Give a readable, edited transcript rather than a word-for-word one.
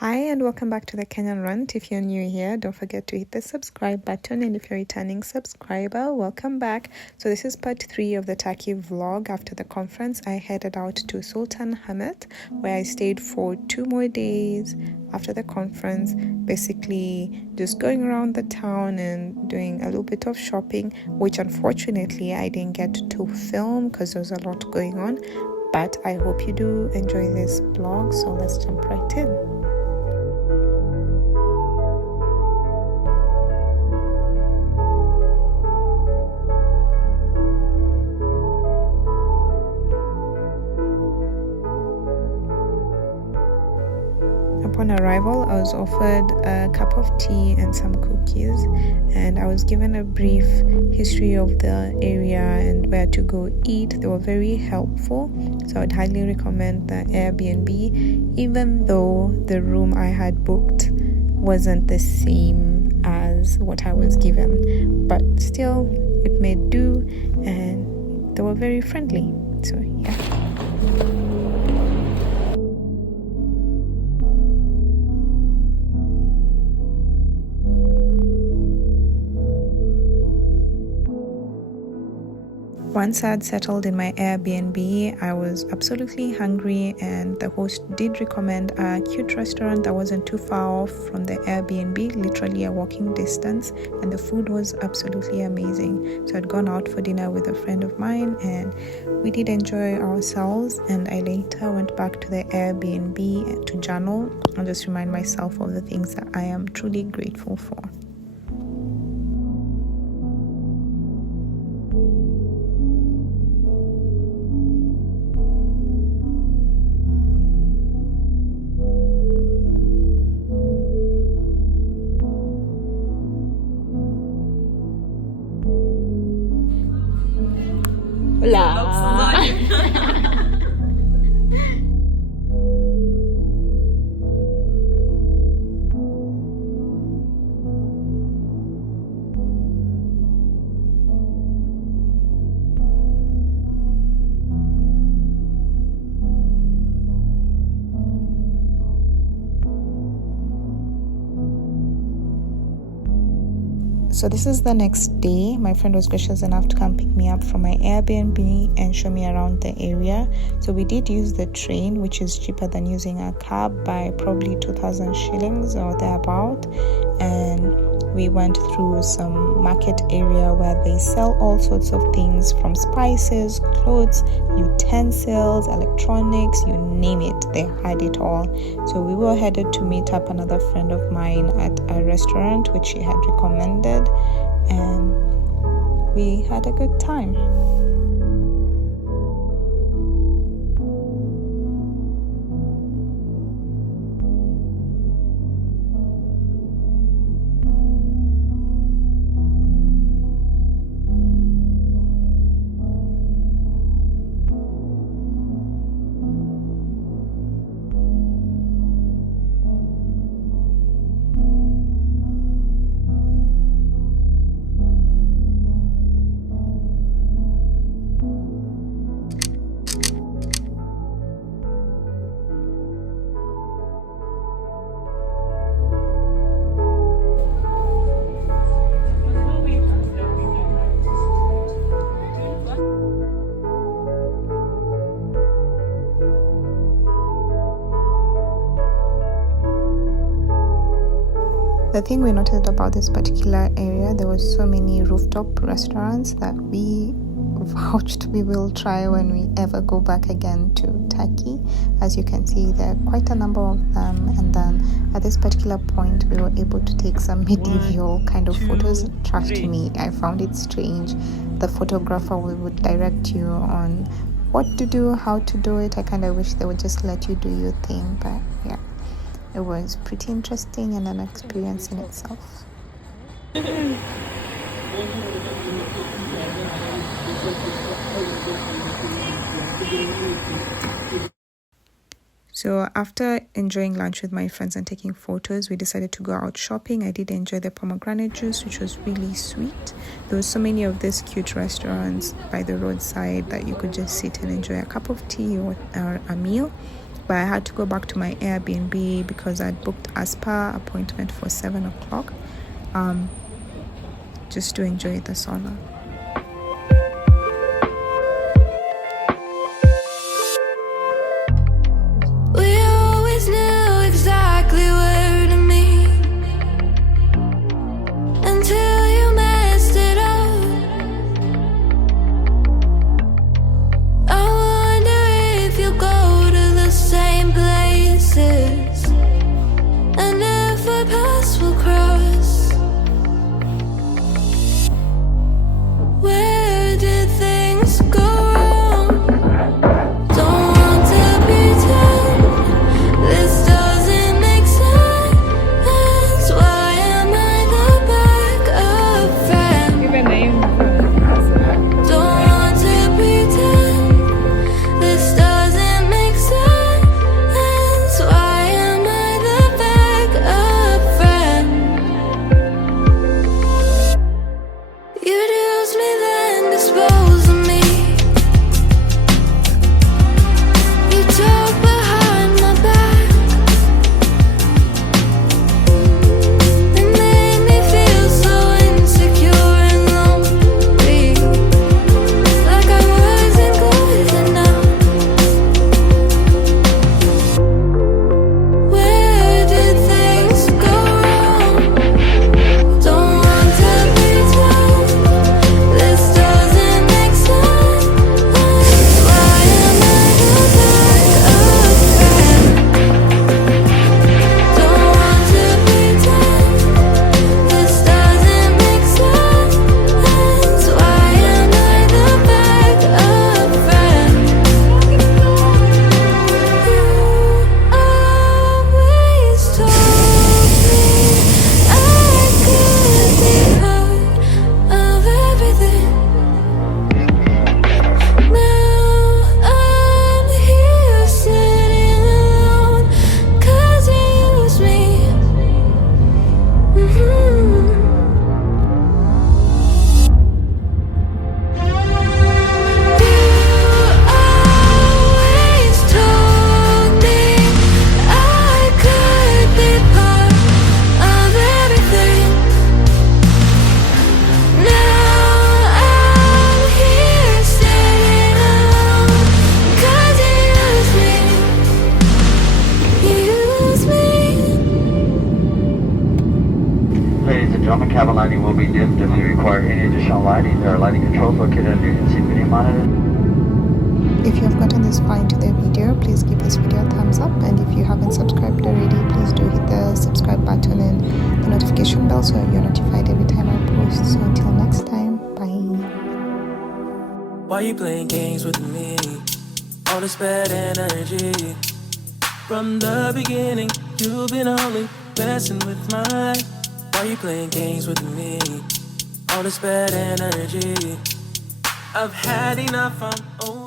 Hi and welcome back to the Kenyan Runt. If you're new here, don't forget to hit the subscribe button, and if you're a returning subscriber, welcome back. So this is part 3 of the Turkey vlog. After the conference, I headed out to Sultanahmet, where I stayed for 2 more days after the conference, basically just going around the town and doing a little bit of shopping, which unfortunately I didn't get to film because there was a lot going on. But I hope you do enjoy this vlog, so let's jump right in. Upon arrival, I was offered a cup of tea and some cookies, and I was given a brief history of the area and where to go eat. They were very helpful, so I would highly recommend the Airbnb, even though the room I had booked wasn't the same as what I was given, but still it made do, and they were very friendly. So yeah. Once I had settled in my Airbnb, I was absolutely hungry, and the host did recommend a cute restaurant that wasn't too far off from the Airbnb, literally a walking distance, and the food was absolutely amazing. So I'd gone out for dinner with a friend of mine, and we did enjoy ourselves, and I later went back to the Airbnb to journal and just remind myself of the things that I am truly grateful for. So this is the next day. My friend was gracious enough to come pick me up from my Airbnb and show me around the area. So we did use the train, which is cheaper than using a cab by probably 2,000 shillings or thereabout. And we went through some market area where they sell all sorts of things, from spices, clothes, utensils, electronics, you name it, they had it all. So we were headed to meet up another friend of mine at a restaurant which she had recommended, and we had a good time. The thing we noticed about this particular area, there were so many rooftop restaurants that we vouched we will try when we ever go back again to Turkey. As you can see, there are quite a number of them, and then at this particular point we were able to take some medieval kind of photos. Trust me, I found it strange. The photographer would direct you on what to do, how to do it. I kind of wish they would just let you do your thing, but yeah, it was pretty interesting and an experience in itself. So after enjoying lunch with my friends and taking photos, we decided to go out shopping. I did enjoy the pomegranate juice, which was really sweet. There were so many of these cute restaurants by the roadside that you could just sit and enjoy a cup of tea or a meal. but I had to go back to my Airbnb because I'd booked a spa appointment for 7 o'clock, just to enjoy the sauna. We always knew exactly where to meet until you messed it up. I wonder if you go to the same places and if our paths will cross. Where did things go wrong? Don't want to pretend this doesn't make sense. Why am I the backup friend? Don't want to pretend this doesn't make sense. Why am I the backup friend? You'd use me then dispose of me. You talk behind my back and made me feel so insecure and lonely, like I wasn't good enough. Where did things go wrong? Don't want to pretend this doesn't make sense. Why am I the backup friend? Don't want to pretend this doesn't make sense. Why am I the backup friend? You always told me I could be part of everything. Now I'm here sitting alone 'cause you use me. You always told me I could be part of everything. Now I'm here sitting alone 'cause you use me. Ladies and gentlemen, cabin lighting will be dimmed. If you require any additional lighting, there are lighting controls located under your in-seat video monitor. If you have gotten this far into the video, please give this video a thumbs up, and if you haven't subscribed already, please do hit the subscribe button and the notification bell so you're notified every time I post. So until next time, bye. Why you playing games with me? All this bad energy. From the beginning, you've been only messing with my life. Why you playing games with me? All this bad energy. I've had enough, I'm over.